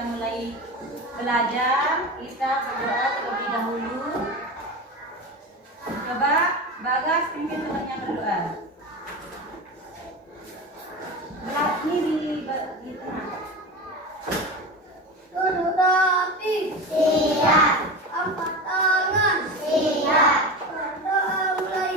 kita mulai belajar, kita berdoa terlebih dahulu. Coba Bagas pimpin temannya berdoa. Belah ini di tengah. Duduk rapi. Siap. Angkat tangan. Siap. Berdoa mulai.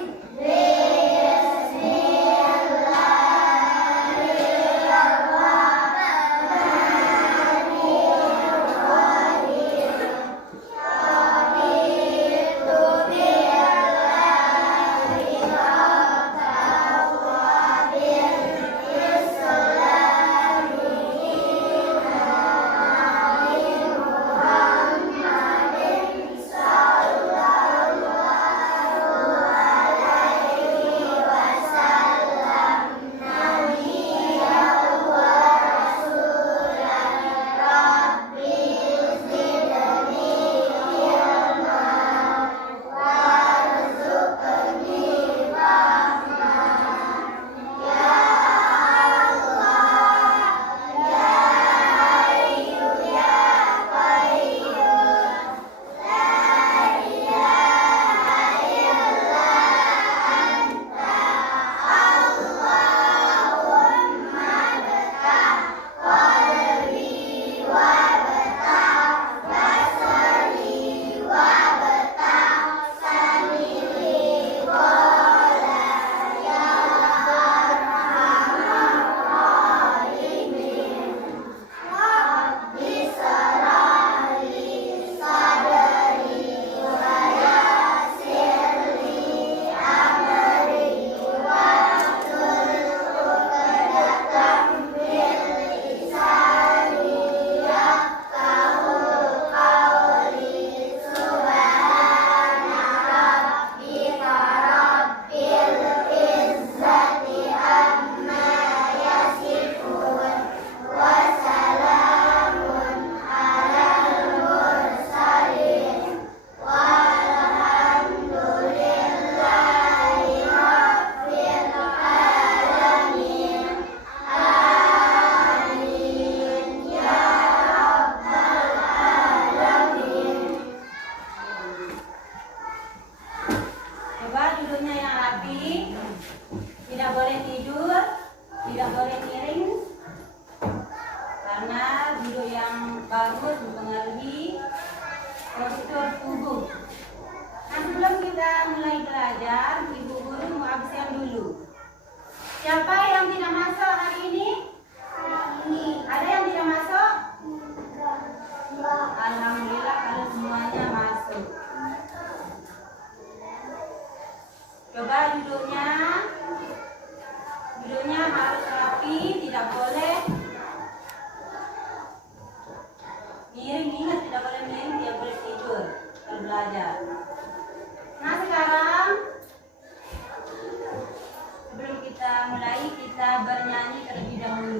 Coba duduknya yang rapi, tidak boleh tidur, tidak boleh miring, karena duduk yang bagus mempengaruhi postur tubuh. Nah, sebelum kita mulai belajar, Ibu Guru mau absen dulu. Siapa yang tidak masuk hari ini? Ada yang tidak masuk? Alhamdulillah kalau semuanya masuk. Coba duduknya harus rapi, tidak boleh miring, ingat tidak boleh miring, tidak boleh tidur kalau belajar. Nah sekarang sebelum kita mulai, kita bernyanyi terlebih dahulu.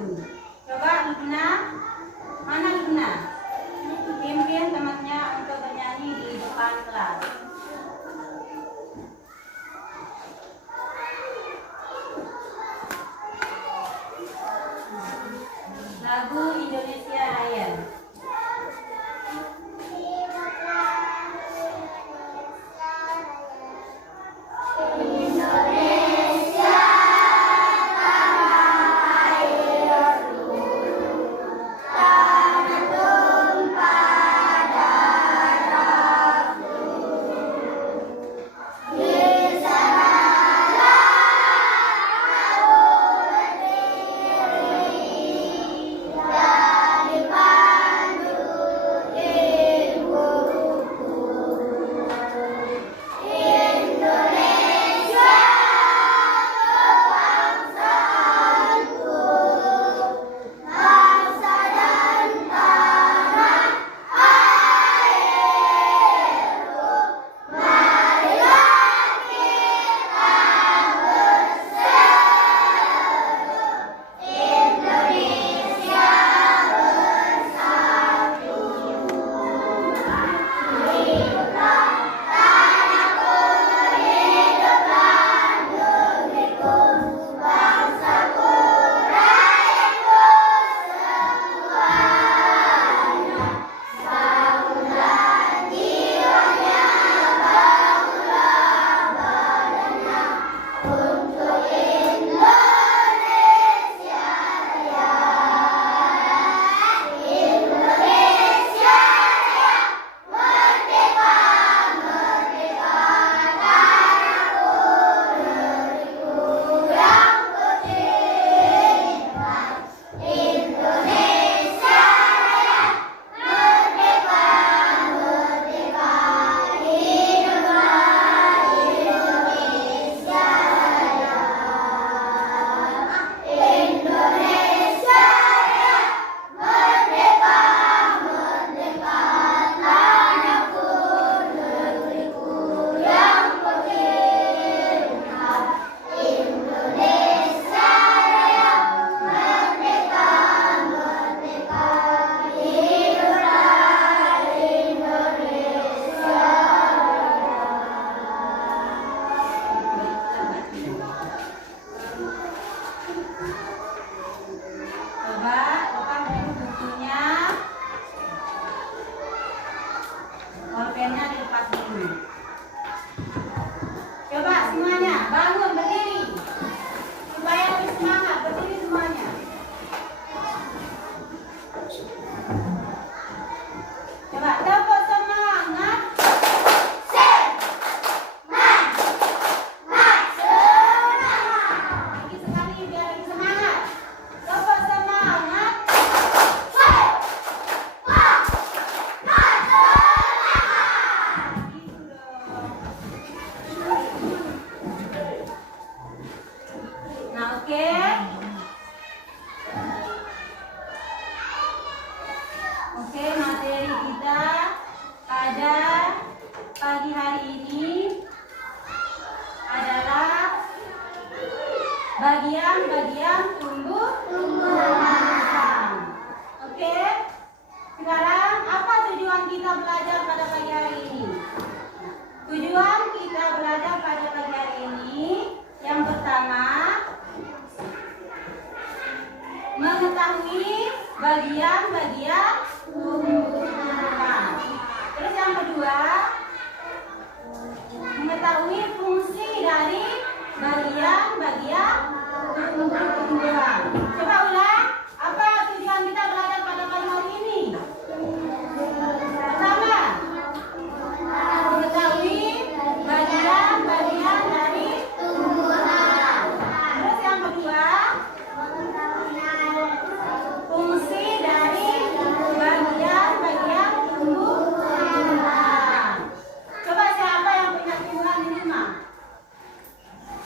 pagi hari ini adalah bagian-bagian tumbuhan. Oke? Sekarang apa tujuan kita belajar pada pagi hari ini? Tujuan kita belajar pada pagi hari ini yang pertama, mengetahui bagian-bagian tumbuhan. Terus yang kedua, mengetahui fungsi dari bagian-bagian tumbuhan. Coba ulang, apa tujuan kita belajar pada pagi hari ini? Pertama, mengetahui bagian-bagian dari tumbuhan. Terus yang kedua, fungsi dari bagian-bagian tumbuhan. Coba siapa yang punya tumbuhan di rumah?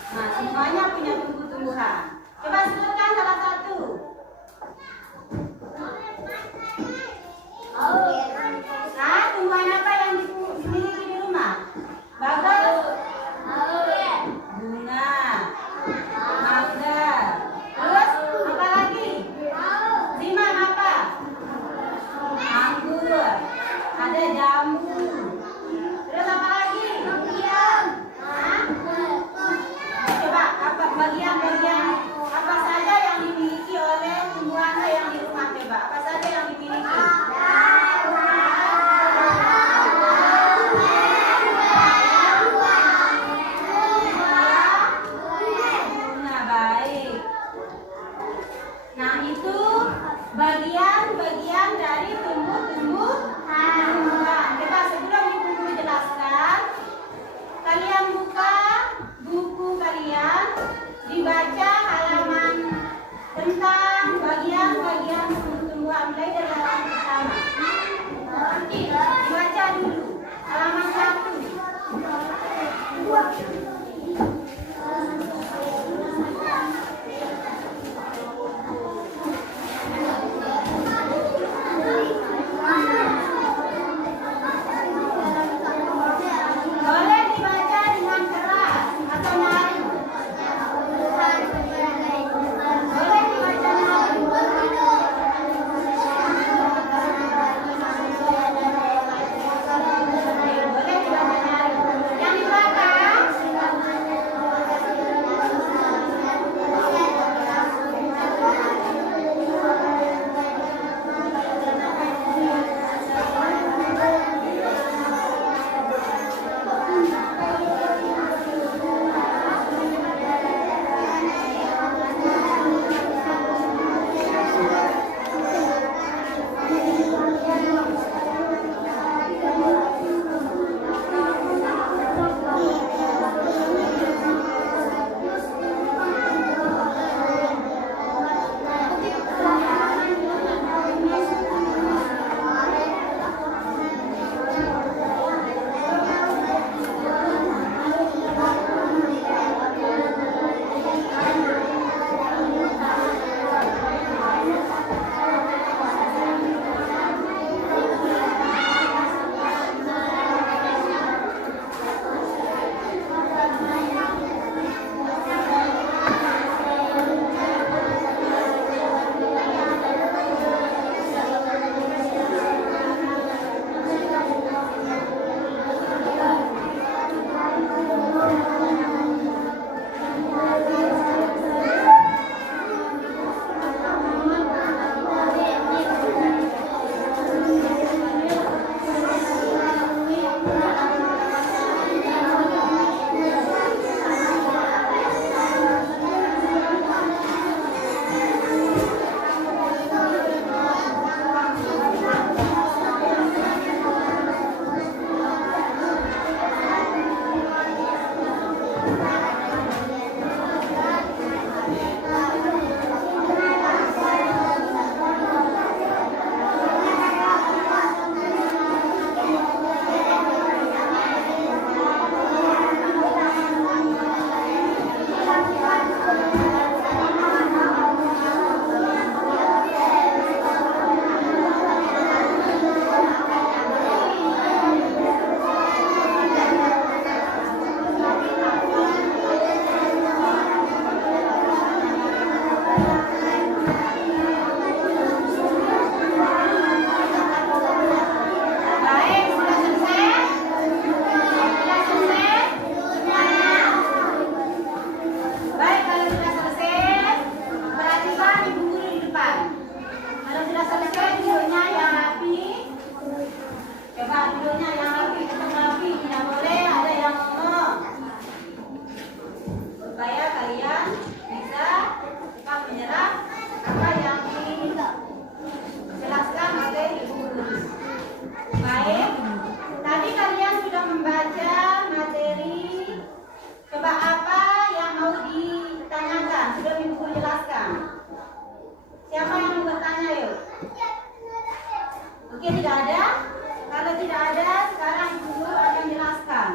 Nah, semuanya punya tumbuhan. Coba sebutkan salah satu Oke, tidak ada? Kalau tidak ada, sekarang Ibu akan jelaskan.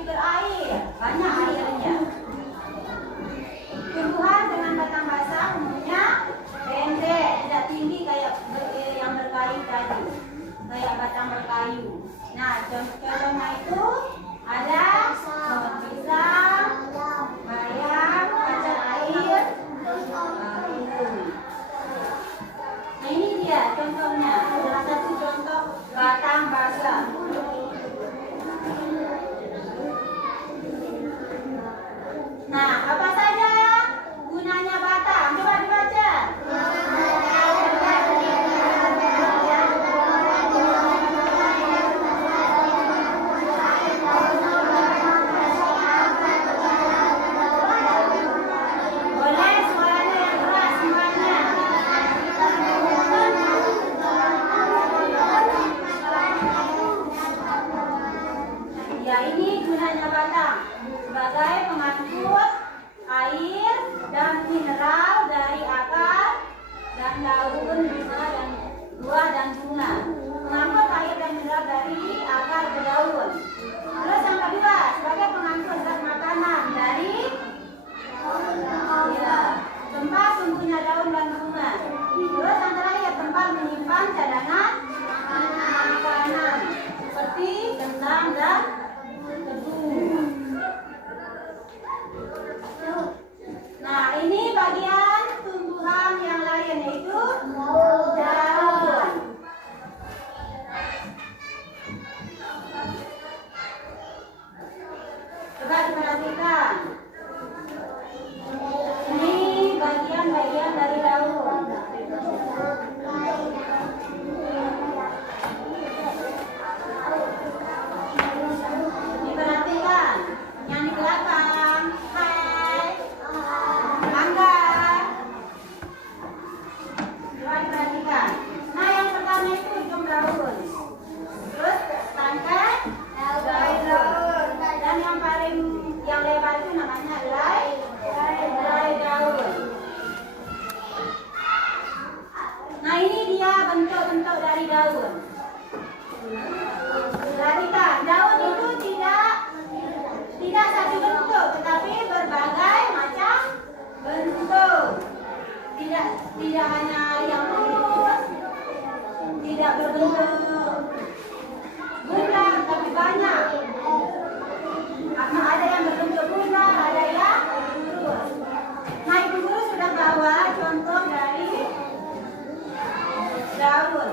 tapi berair, banyak airnya. Tumbuhan dengan batang basah umumnya pendek, tidak tinggi kayak yang berkayu tadi, kayak batang berkayu. Nah, contohnya itu ada pohon pisang, bayam, kacang air, nah ini dia contohnya, salah satu contoh batang basah. Nah, apa saja gunanya batang? Coba dibaca. Boleh suaranya yang keras semuanya. Ya, ini gunanya batang sebagai pengangkut air dan mineral dari akar dan daun bunga dan buah dan bunga. Pengangkut air dan mineral dari akar ke daun. Terus yang kedua, sebagai pengangkut zat makanan dari tempat tumbuhnya daun dan bunga. Terus yang terakhir, tempat menyimpan cadangan makanan seperti kentang dan tebu. Nah, ini bagian tumbuhan yang lain yaitu daun. Coba diperhatikan. Ini bagian-bagian dari daun. Diperhatikan. Yang di belakang. Hai. Angga. Coba diperhatikan. Nah, yang pertama itu ujung daun. Terus tangkai daun. Dan yang lebar itu namanya helai daun. Nah, ini dia bentuk-bentuk dari daun. Perhatikan, daun itu tidak satu bentuk, tetapi berbagai macam bentuk. Tidak hanya yang lurus, tidak berbentuk bulat, tapi banyak. Ada yang berbentuk bulat, ada yang lurus. Nah, Ibu Guru sudah bawa contoh dari daun.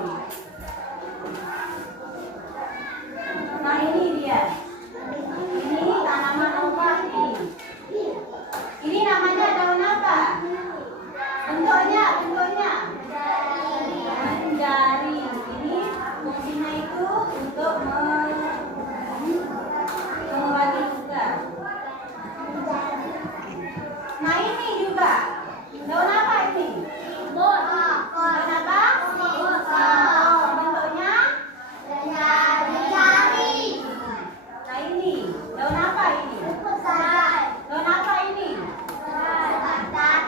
Nah, ini dia. Ini tanaman apa ini? Ini namanya daun apa? Bentuknya. Jari. Ini fungsinya itu untuk membagi tugas. Nah, ini juga daun apa ini? Daun apa? Bentuknya jari. Nah, ini daun apa ini? Daun apa ini? Pandan.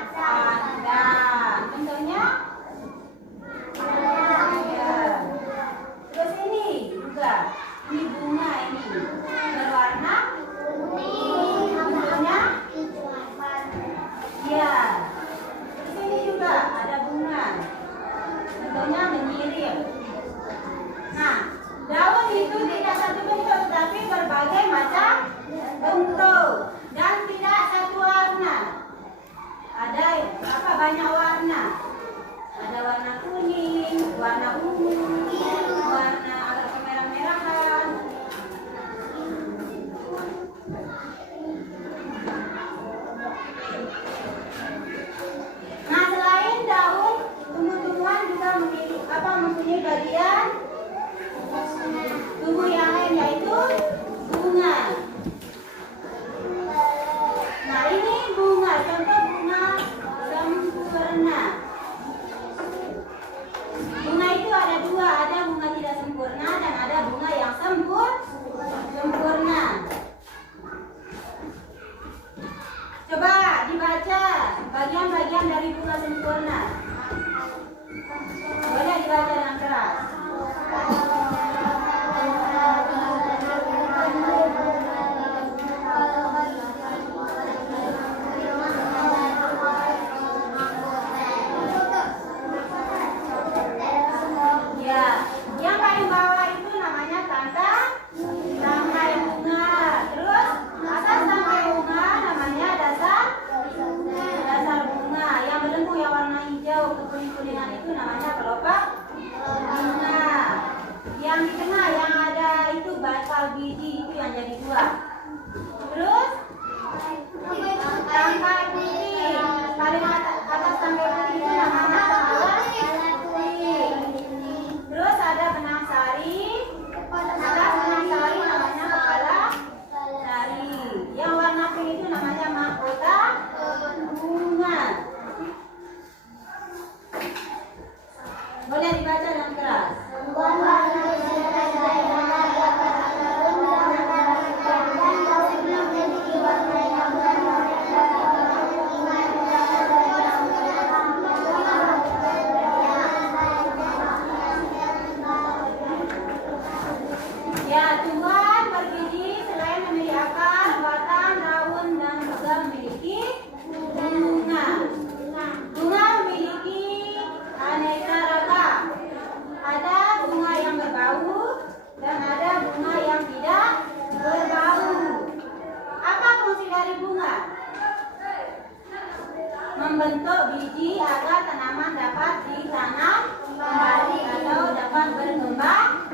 Bentuknya? Ya. Terus ini juga. Ini bunga ini. Berwarna kuning. Bentuknya? Ya. Terus ini juga ada bunga. Bentuknya menyirim. Nah, daun itu tidak satu bentuk, tapi berbagai macam bentuk dan tidak satu warna. Ada banyak warna. Ada warna kuning, warna ungu, warna agak kemerah-merahan. Nah, selain daun, tumbuh-tumbuhan juga mempunyai bagian tubuh yang lain yaitu bunga. Nah, ini bunga, contoh bunga sempurna. Bunga itu ada dua, ada bunga tidak sempurna dan ada bunga yang sempurna. Coba dibaca bagian-bagian dari bunga sempurna. Boleh dibaca dengan keras. membentuk biji agar tanaman dapat ditanam kembali atau dapat berkembang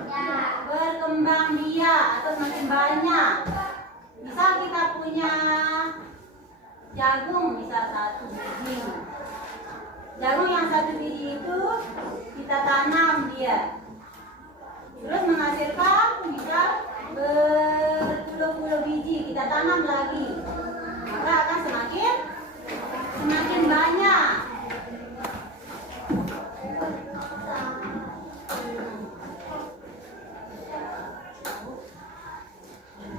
biak atau semakin banyak. Misal kita punya jagung, misal 1 biji. Jagung yang 1 biji itu kita tanam dia, terus menghasilkan misal berpuluh-puluh biji, kita tanam lagi, maka akan semakin banyak.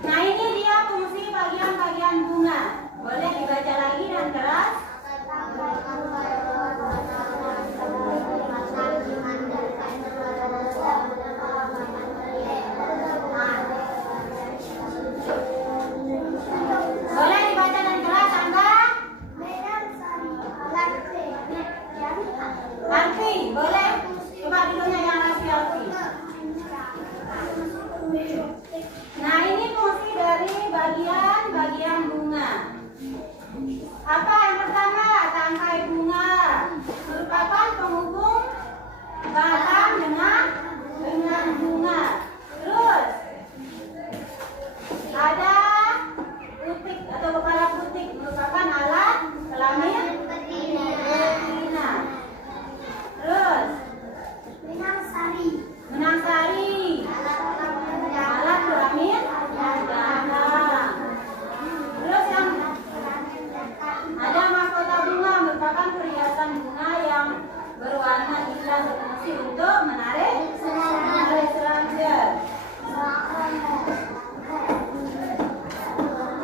Nah, ini dia fungsi bagian-bagian bunga. Boleh dibaca lagi dan keras. Boleh dibaca dan keras, Angga? Arti, boleh? Coba dulunya yang Arti. Nah, ini fungsi dari bagian bunga. Apa yang pertama? Tangkai bunga merupakan penghubung batang dengan bunga. Terus ada putik atau kepala putik, merupakan alat kelamin betina. Terus benang sari, alat kelamin jantan. Terus yang ada mahkota bunga, merupakan perhiasan bunga yang berwarna hitam berfungsi untuk menarik serangga.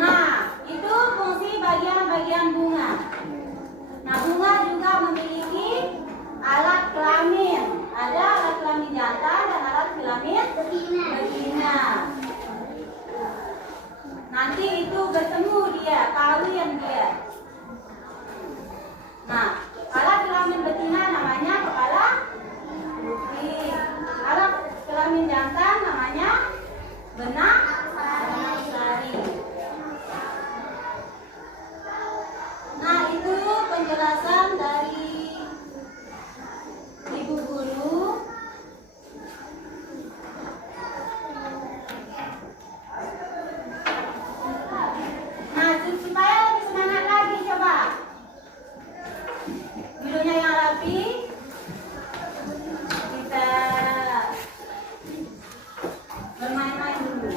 Nah, itu fungsi bagian bunga. Nah, bunga juga memiliki alat kelamin. Ada alat kelamin jantan dan alat kelamin betina. Nanti itu bertemu dia, kawin dia. Nah, alat kelamin betina namanya kepala putik. Alat kelamin jantan namanya benang sari. Nah, itu penjelasan dari Ibu Guru. Nah, supaya lebih semangat lagi, coba videonya yang rapi, kita bermain-main dulu.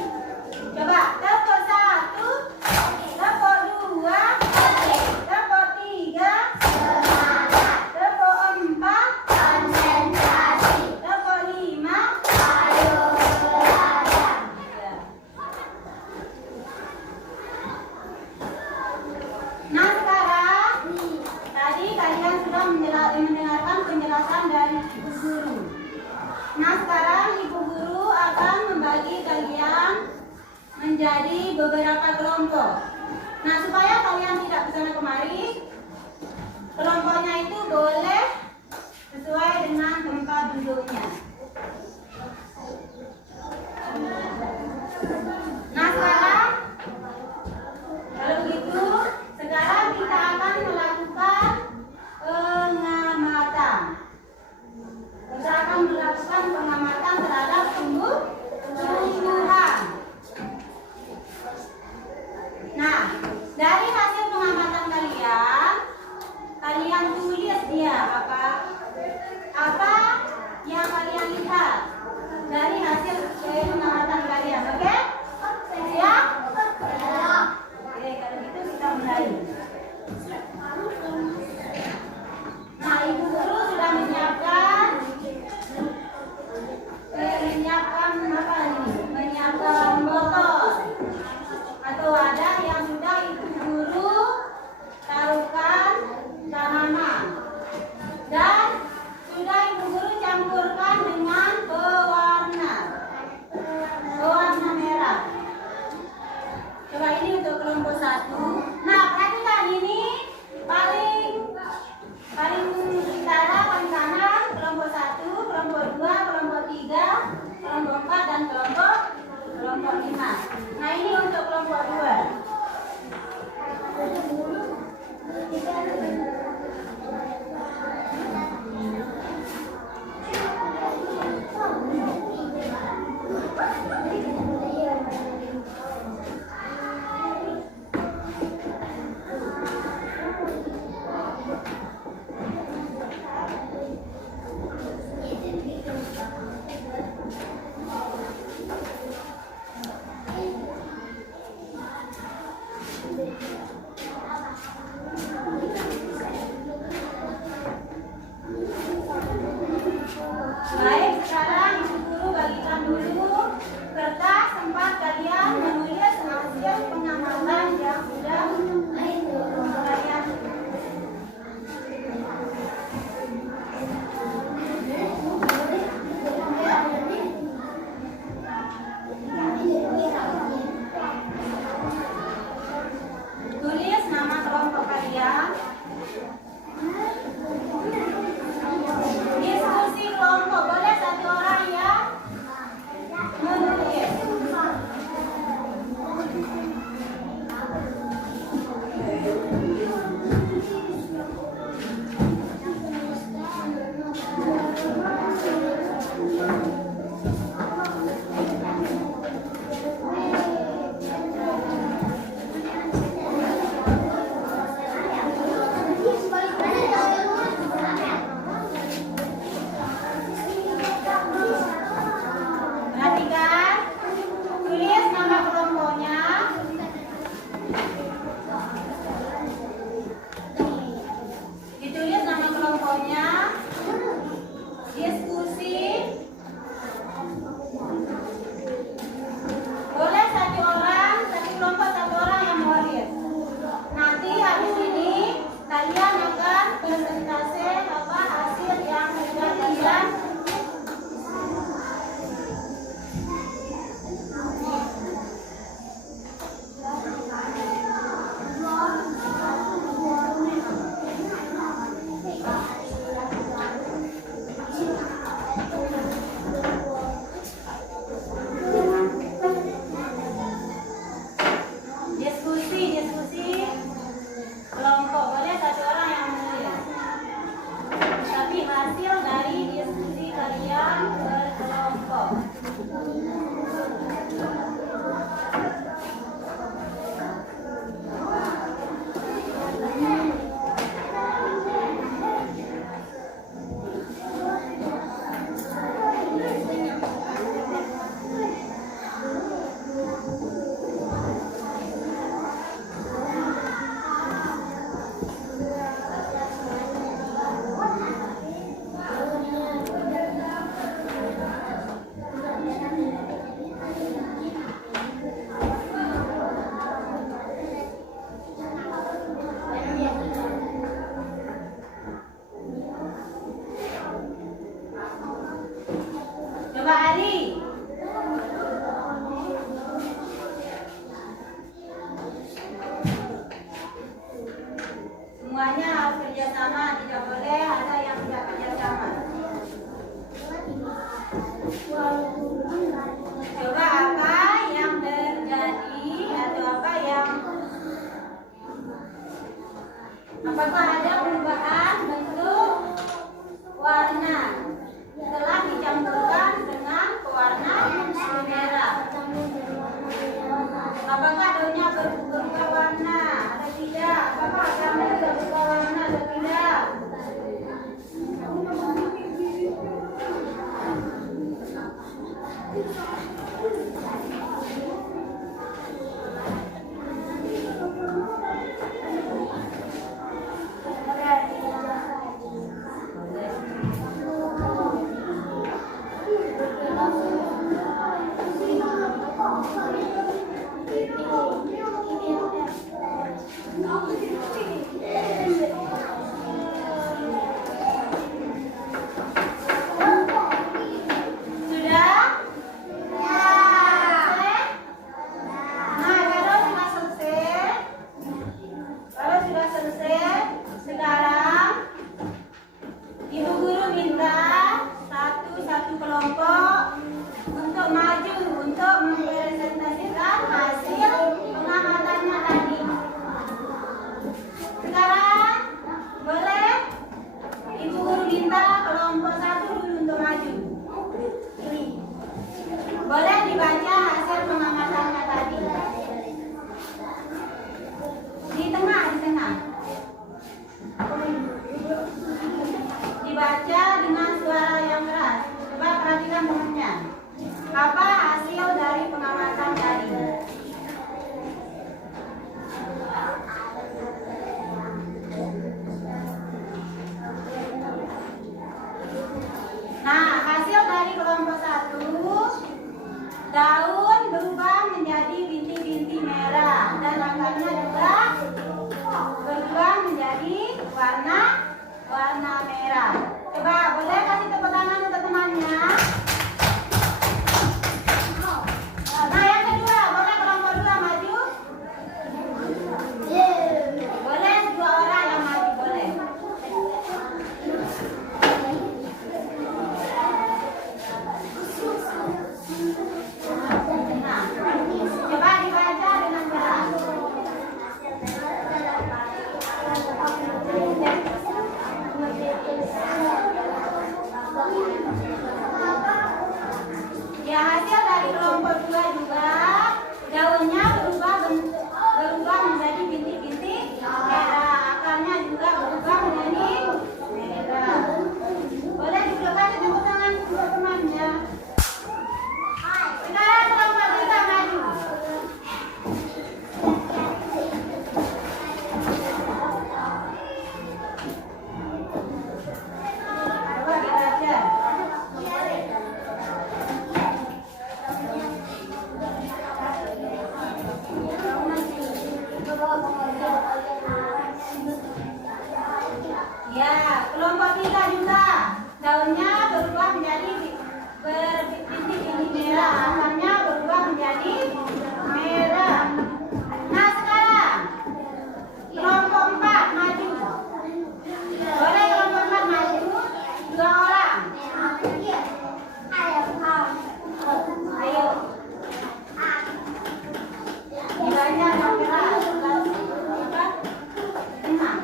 Coba tepuk 1, tepuk 2, tepuk 3, tepuk 4, tepuk 5. Nah, sekarang tadi kalian sudah mendengarkan penjelasan dari Ibu Guru. Nah, sekarang Ibu Guru akan membagi kalian menjadi beberapa kelompok. Nah, supaya kalian tidak kesana kemari, kelompoknya itu boleh sesuai dengan tempat duduknya. Nah, sekarang kalau begitu, sekarang kita akan melakukan pengamatan. Kita akan melakukan pengamatan terhadap tumbuhan. Nah, dari hasil pengamatan kalian tulis dia apa yang kalian lihat dari hasil pengamatan kalian, oke? Siap? Oke, kalau gitu kita mulai. Nah, Ibu Guru sudah menyiapkan botol, atau ada yang sudah Ibu Guru taruhkan tanaman dan sudah Ibu Guru campurkan dengan pewarna merah. Coba ini untuk kelompok 1. Nah, perhatikan ini paling utara, paling kanan, kelompok 1, kelompok 2, kelompok 3, kelompok 4, dan kelompok 5. Nah, ini untuk kelompok 2. Baik, sekarang Ibu Guru bagikan dulu kertas tempat kalian menulis hasil pengamatan yang sudah kalian. Tulis nama kelompok kalian. Diskusi kelompok, boleh satu orang ya menulis. Perhatikan, tulis nama kelompoknya. Ditulis nama kelompoknya. Diskusi. Boleh satu orang, satu kelompok satu orang yang menulis. Nanti habis ini kalian akan presentase apa hasil yang sudah kalian. Diskusi kelompok, boleh satu orang yang menulis. Tapi hasil dari diskusi kalian berkelompok. Coba Ali. Semuanya harus kerjasama, tidak boleh ada yang tidak kerjasama. Coba apa yang terjadi atau apa yang, apakah ada perubahan bentuk warna setelah dicampurkan dengan pewarna merah? Apakah daunnya berubah warna atau tidak? Apakah akarnya berubah warna atau tidak? warna merah. Coba boleh kasih tepuk tangan untuk temannya. Nah, yang kedua, boleh kelompok dua maju. Boleh dua orang yang maju, boleh. Nah, coba dibaca dengan berat. Ya, hasil dari kelompok dua juga daunnya berubah menjadi bintik-bintik merah, akarnya juga berubah menjadi merah. Boleh dudukkan di tepuk tangan untuk temannya. Sekarang kelompok tiga maju. Coba dibaca. Ya, kelompok tiga juga daunnya berubah menjadi berbintik-bintik merah, akarnya berubah menjadi merah. Nah, sekarang kelompok empat maju. Boleh kelompok empat maju, dua orang. Ayo. Dibaca yang keras. Tenang.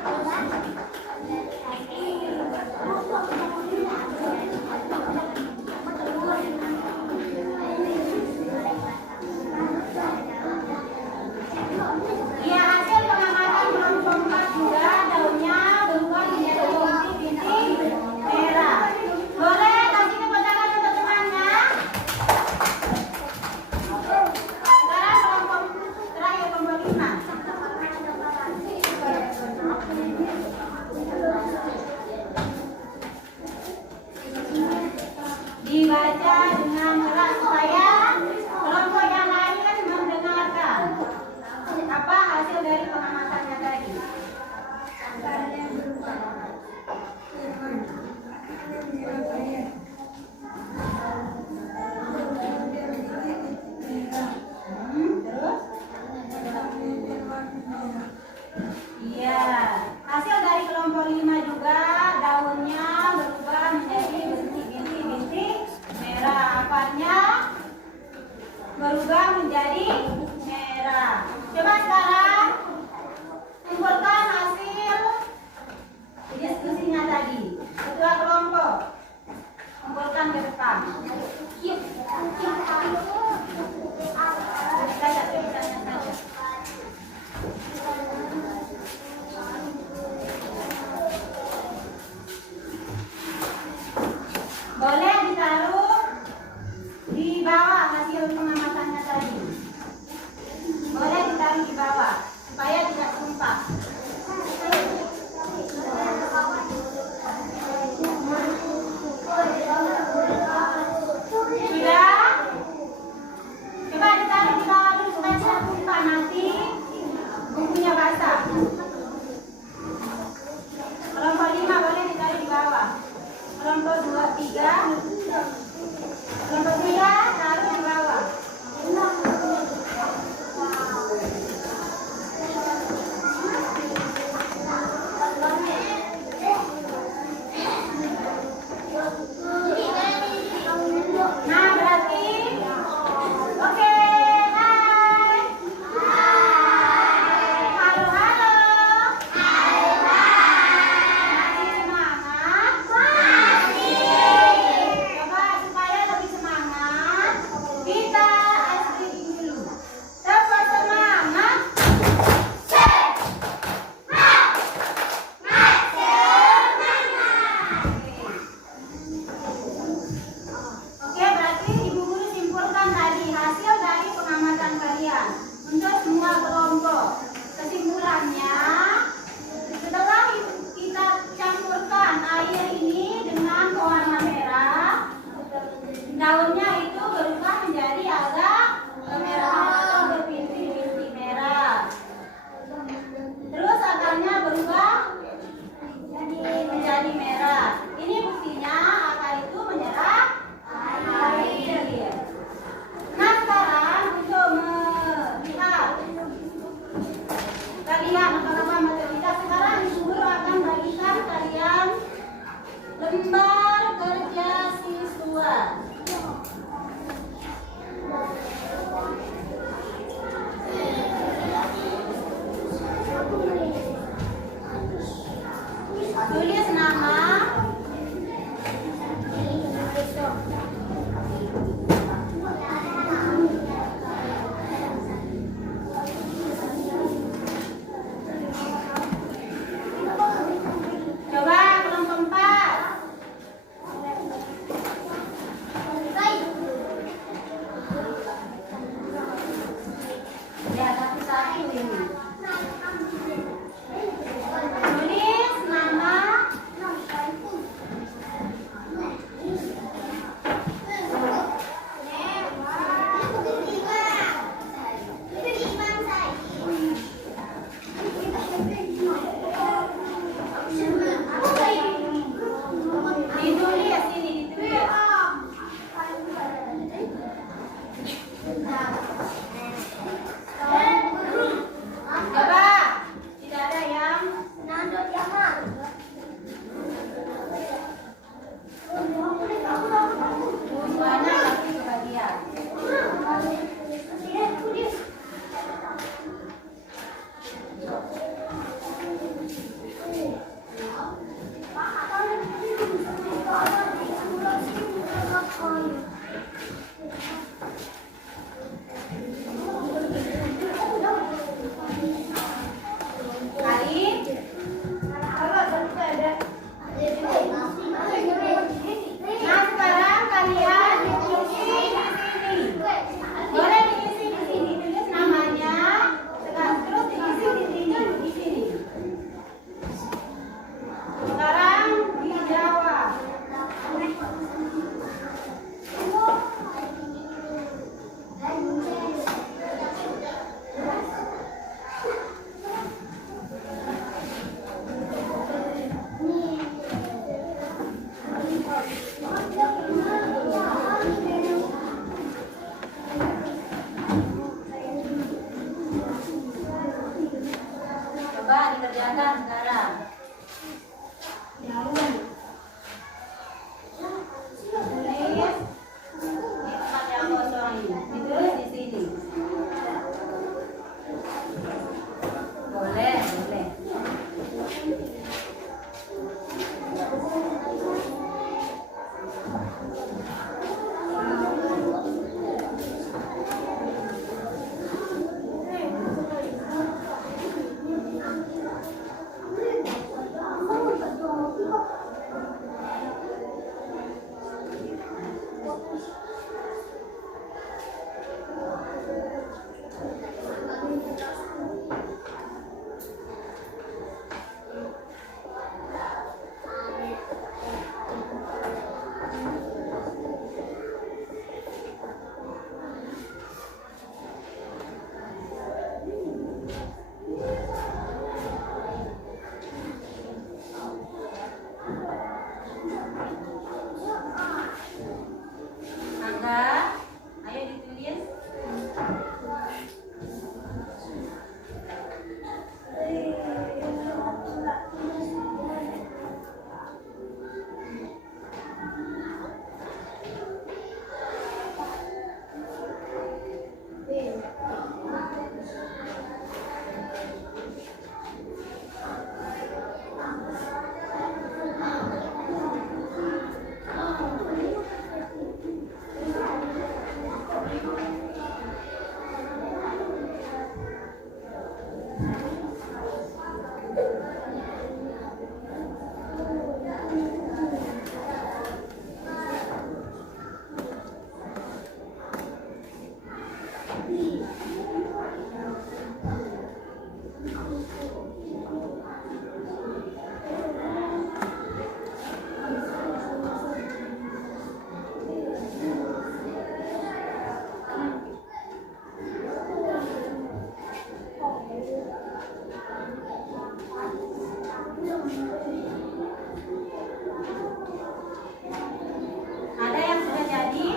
Coba dikerjakan sekarang. Jangan. Tulis di tempat yang kosong ini. Ditulis di sini. Boleh, boleh. Angga, ayo ditulis. Ada yang sudah jadi?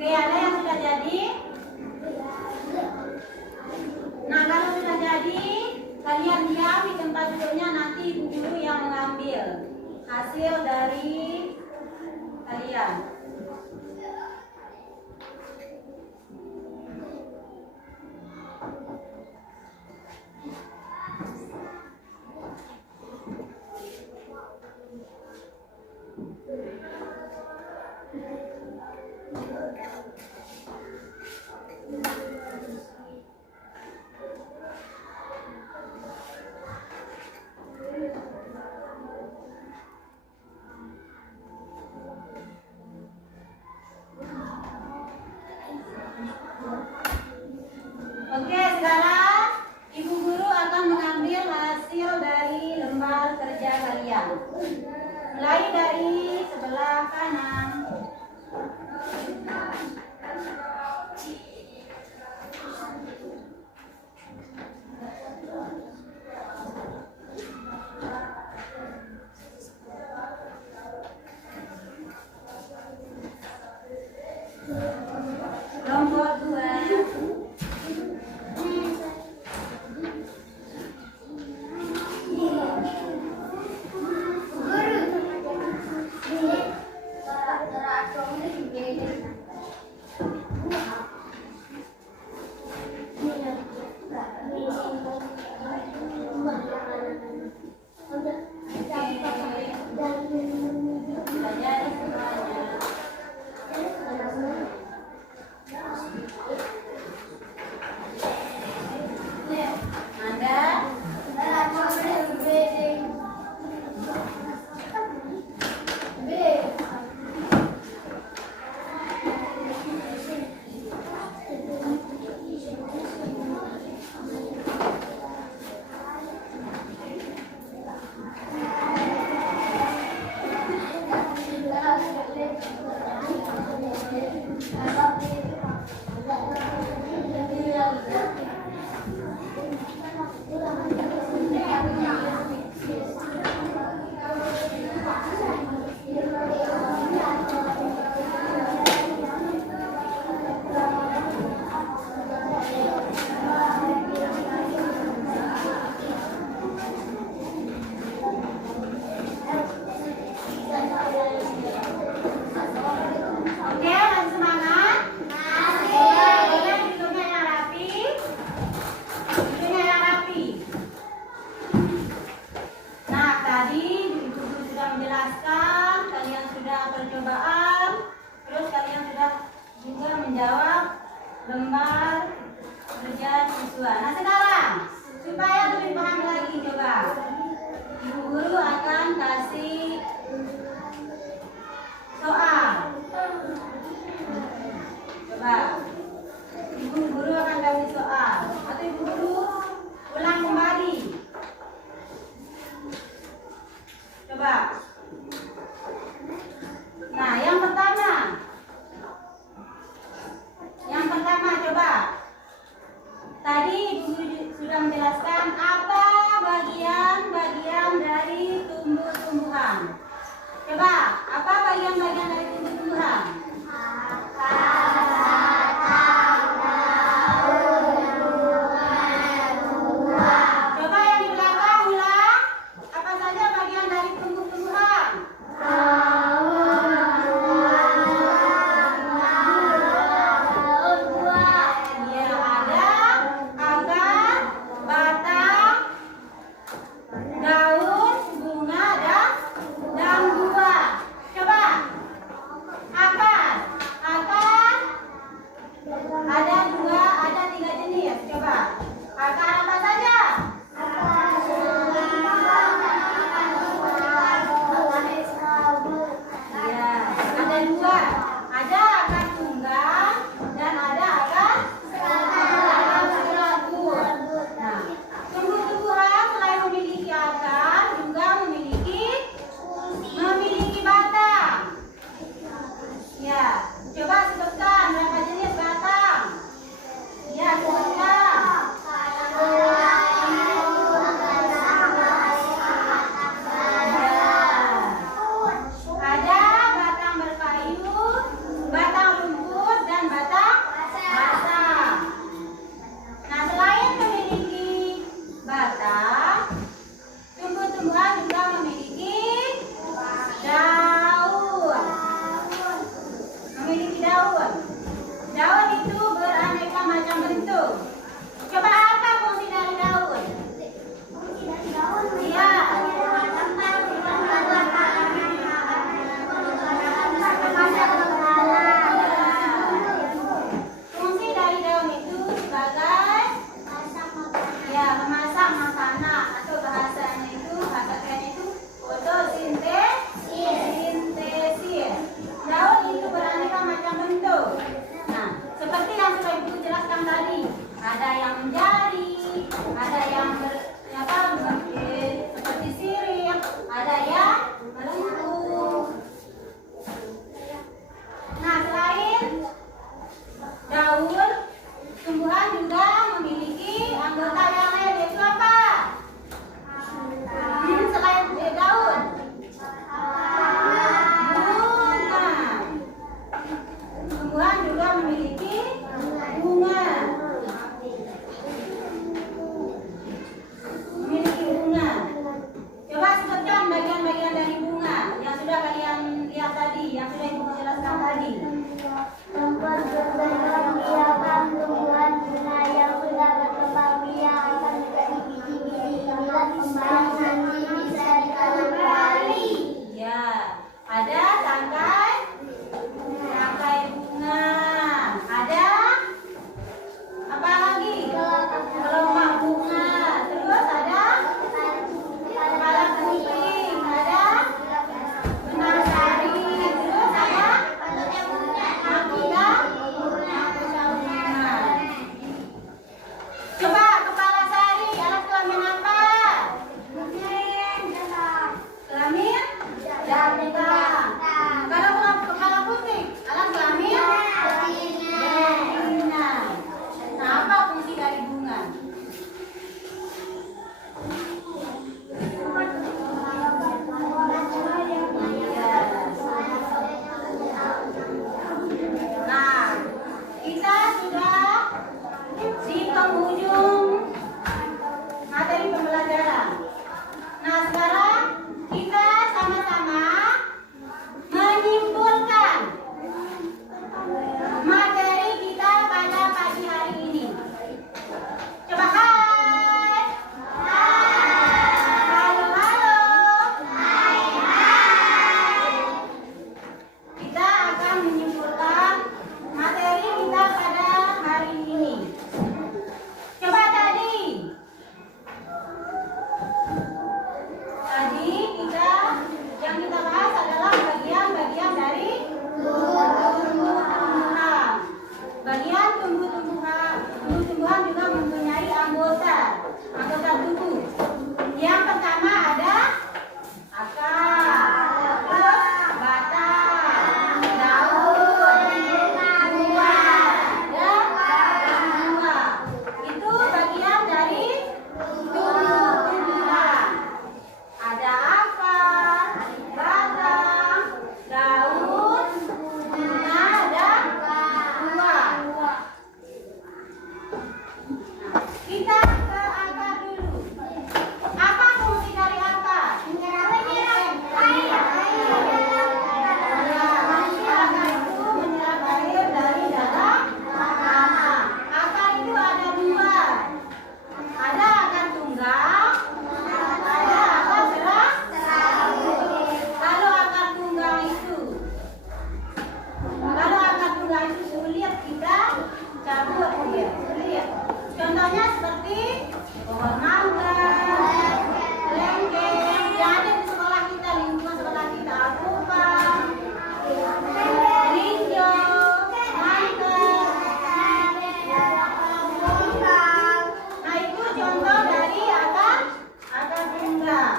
Oke, ada yang sudah jadi? Nah, kalau sudah jadi, kalian diam di tempat duduknya, nanti ibu guru yang mengambil hasil dari kalian. dari sebelah kanan. Kelompok 2. Belajar semuanya. Anda oke, masih semangat? Boleh duduknya yang rapi. Duduknya yang rapi. Nah, tadi Ibu Guru sudah menjelaskan, kalian sudah percobaan, terus kalian sudah juga menjawab lembar kerja siswa. Nah, sekarang supaya lebih paham lagi, coba Ibu Guru akan kasih soal. Coba Ibu Guru akan kasih soal atau Ibu Guru ulang kembali. Coba. Nah, yang pertama coba. Tadi Ibu Guru sudah menjelaskan apa bagian-bagian dari tumbuh-tumbuhan. Coba, apa bagian-bagian dari tumbuh-tumbuhan? Coba yang di belakang ulang. Apa saja bagian dari tumbuh-tumbuhan? Ya, ada akar, batang, daun, bunga, dan buah. Ada tangkai bunga. Ada apa lagi? Kelomak bunga. Terus ada kepala kuping. Ada benang sari. Terus ada mahkota bunga. Coba kepala sari, alat kelamin apa? Kelamin? Jantan. Kalau kepala putih, alat kelamin? Betina. Nah, apa fungsi dari bunga? Nah, kita sudah di penghujung materi pembelajaran. Nah, sekarang kita sama-sama menyimpulkan materi kita pada pagi hari ini. Coba hai. Halo, halo. Kita akan menyimpulkan materi kita pada hari ini. Coba tadi kita yang kita bahas adalah bagian-bagian dari tumbuh-tumbuhan. Bagian tumbuh-tumbuhan juga mempunyai anggota tubuh. Yang pertama ada akar, terus batang, daun, buah, dan bunga. Itu bagian dari tumbuh-tumbuhan. Ada akar, batang, daun, bunga, dan buah. Kita ke akar dulu. Apa fungsi dari akar? Akar itu menyerap air dari dalam tanah. Akar itu ada dua. Ada akar tunggal, ada akar serabut. Kalau akar tunggal itu sulit kita cabut, ya sulit. Contohnya seperti pohon mangga, lengkeng, yang ada di sekolah kita, lingkungan sekolah kita, alpukat, melinjo, mangga. Nah, itu contoh dari akar tunggal.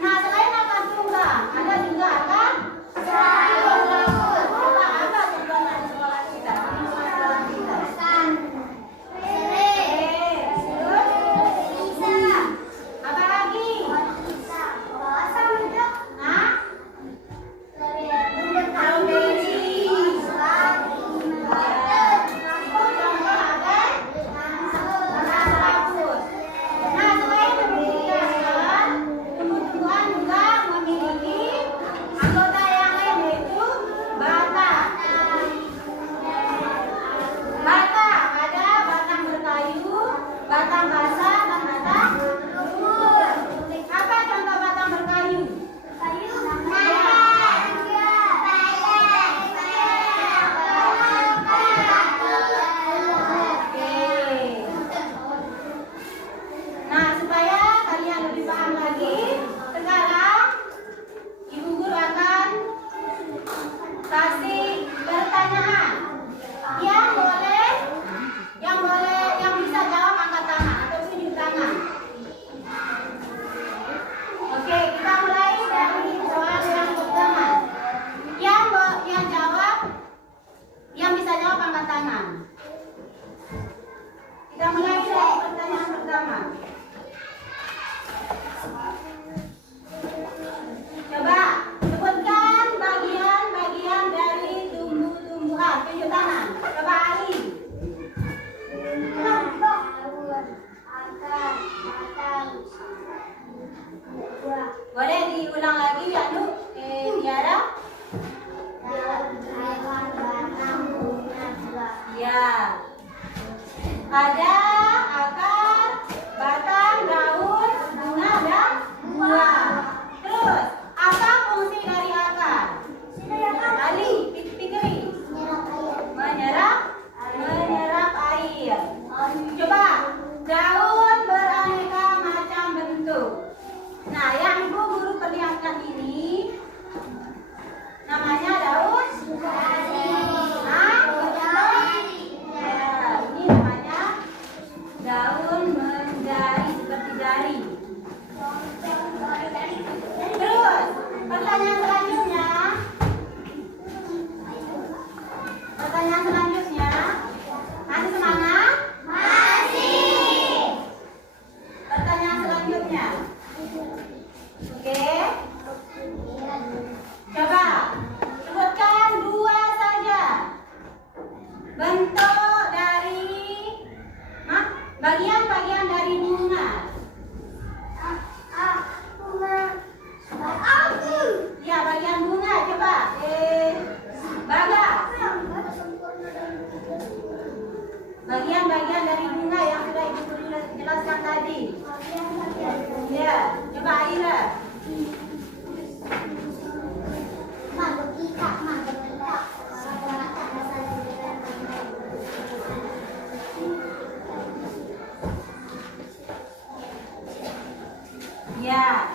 Nah, selain akar tunggal, ada juga akar serabut. Coba apa contohnya di sekolah kita, di sekolah kita? Apa lagi? Nah, strawberry. Itu contoh akar serabut. Nah, selain demikian, tumbuh-tumbuhan juga memiliki anggota yang lain, yaitu batang. Batang, ada batang berkayu, batang basah, dan batang lumut. Apa contoh batang berkayu? Nah, supaya kalian lebih paham lagi, sekarang Ibu Guru akan kasih pertanyaan. Yang bisa jawab angkat tangan atau tunjuk tangan. Oke, kita mulai dari soal yang pertama. Yang bisa jawab angkat tangan. Kita mulai dari pertanyaan pertama. Coba sebutkan bagian-bagian dari tumbuh-tumbuhan. Tunjuk tangan. Coba Ali. Boleh diulang lagi ya, Nu? Tiara? Ya. Ada akar, batang, daun, bunga, dan buah. Terus, apa fungsi dari akar? bagian dari bunga yang sudah Ibu Guru jelaskan tadi? Ya, coba Aira. Ya,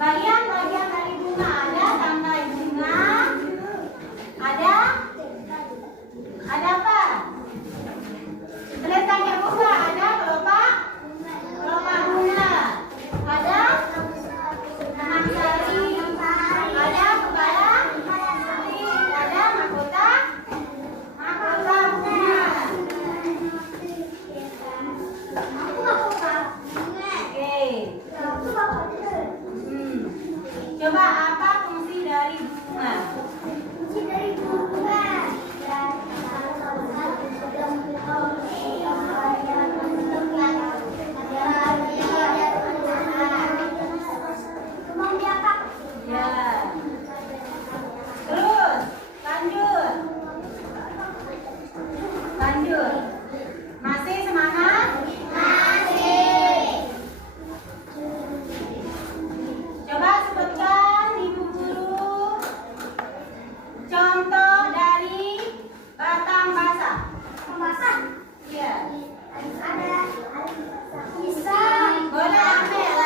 bagian-bagian dari bunga ada tangkai bunga, ada apa? Letaknya bunga, ada kelopak bunga, ada mangsari, ada kepala, ada mahkota bunga. Oke. Coba apa fungsi dari bunga? Ya. Terus lanjut. Masih semangat? Coba sebutkan Ibu Guru contoh dari batang basah. Iya. Boleh ambil.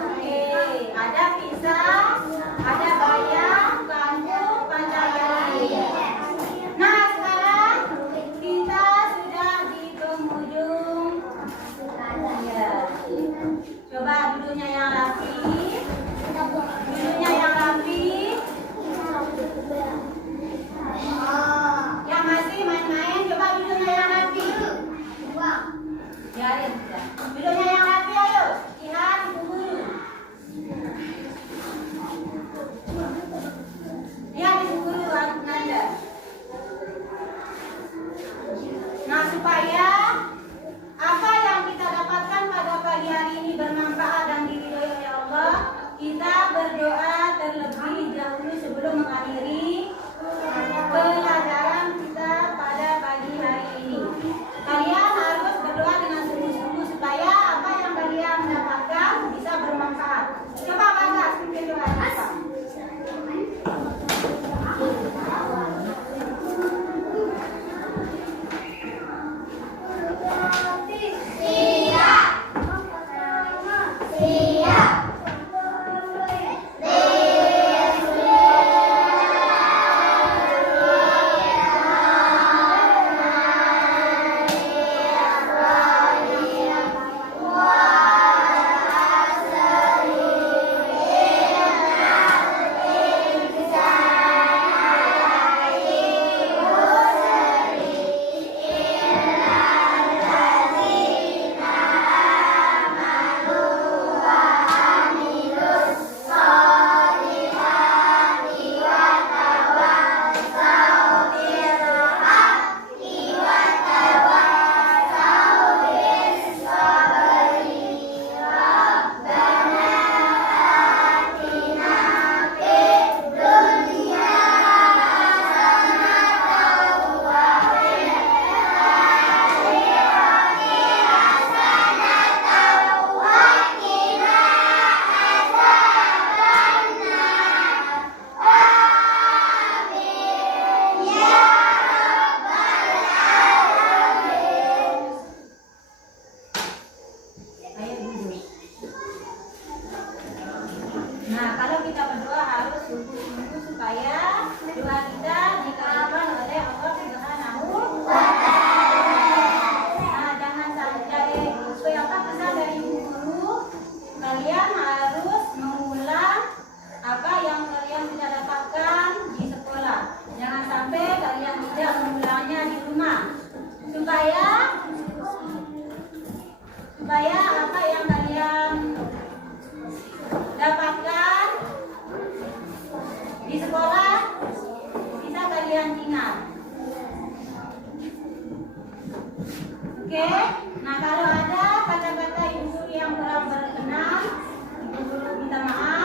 Oke, ada pisang, ada bayam, kangkung, pancayali. Nah, sekarang kita sudah di penghujung. Ya. Coba dulunya yang rapi. Yang masih main-main, coba dulunya yang rapi. Biarin sudah. Dulunya yang rapi, ayo. Lihat Ibu Guru. Lihat Ibu Guru, Nanda. Nah, supaya apa yang kita dapatkan pada pagi hari ini bermanfaat dan diridhoi oleh Allah, kita berdoa terlebih dahulu sebelum mengakhiri pelajaran kita pada pagi hari ini. Kalian harus berdoa dengan sungguh-sungguh supaya apa yang kalian dapatkan bisa bermanfaat. Coba baca pimpin doa apa? Nah, kalau kita berdoa harus sungguh-sungguh supaya doa kita dikabulkan oleh Allah Subhanahu wa Ta'ala. Nah, jangan sampai apa pesan dari Ibu Guru, kalian harus mengulang apa yang kalian sudah dapatkan di sekolah. Jangan sampai kalian tidak mengulangnya di rumah. Supaya apa yang kalian dapatkan di sekolah bisa kalian ingat. Oke, nah kalau ada kata-kata Ibu Guru yang kurang berkenan, Ibu Guru minta maaf.